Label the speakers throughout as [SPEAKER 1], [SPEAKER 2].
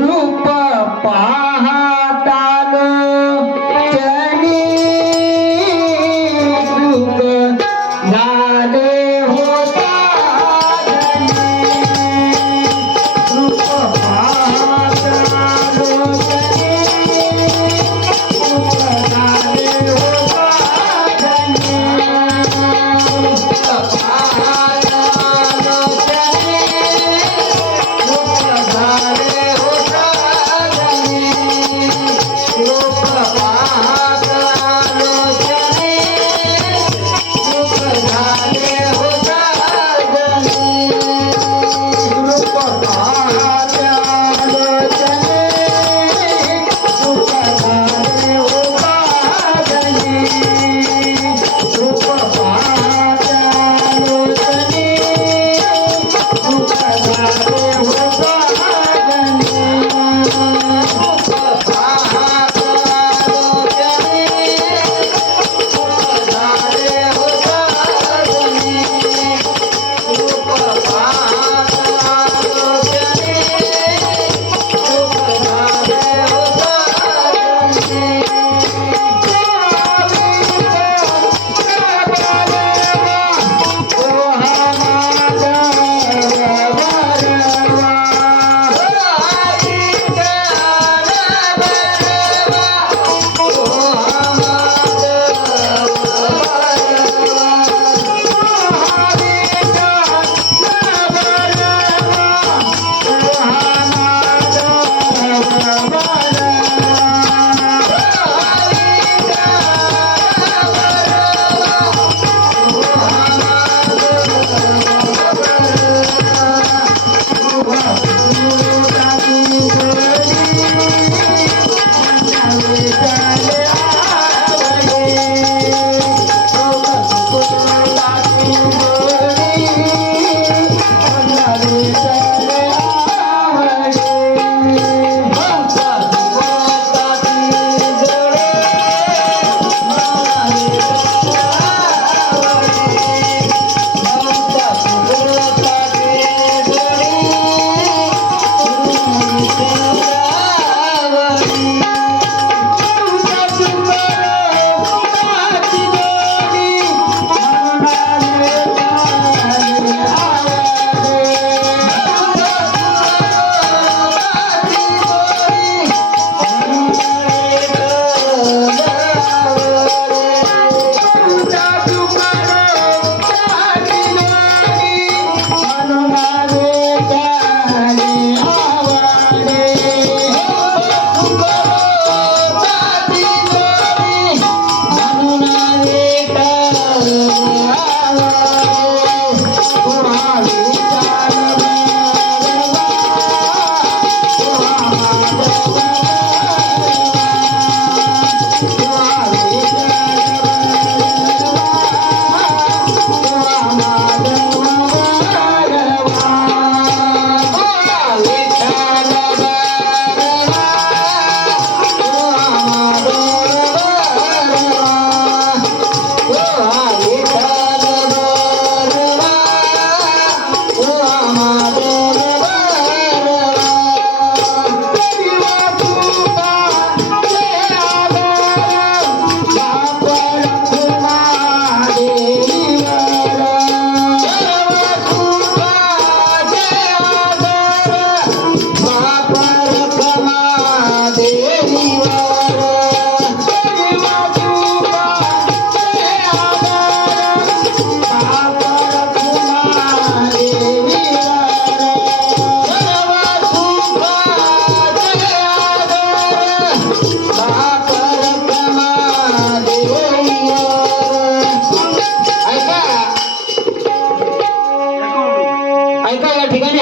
[SPEAKER 1] रूप पा Thank you.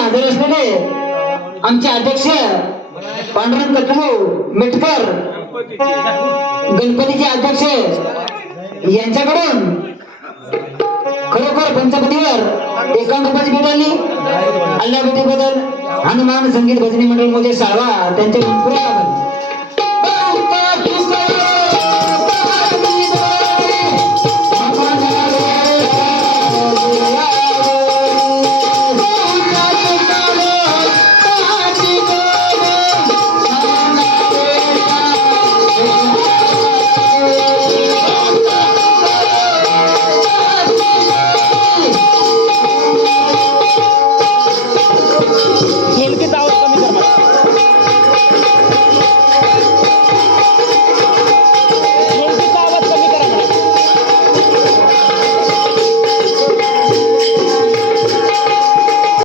[SPEAKER 1] हजर असलेले आमचे अध्यक्ष पांडुरंग कटलू मिटकर गणपतीचे अध्यक्ष यांच्याकडून खरोखर पंचपतीवर एकांत रुपयाची भेट आली अल्लाबद्दल हनुमान संगीत भजनी मंडळ मोजे साळवा त्यांच्या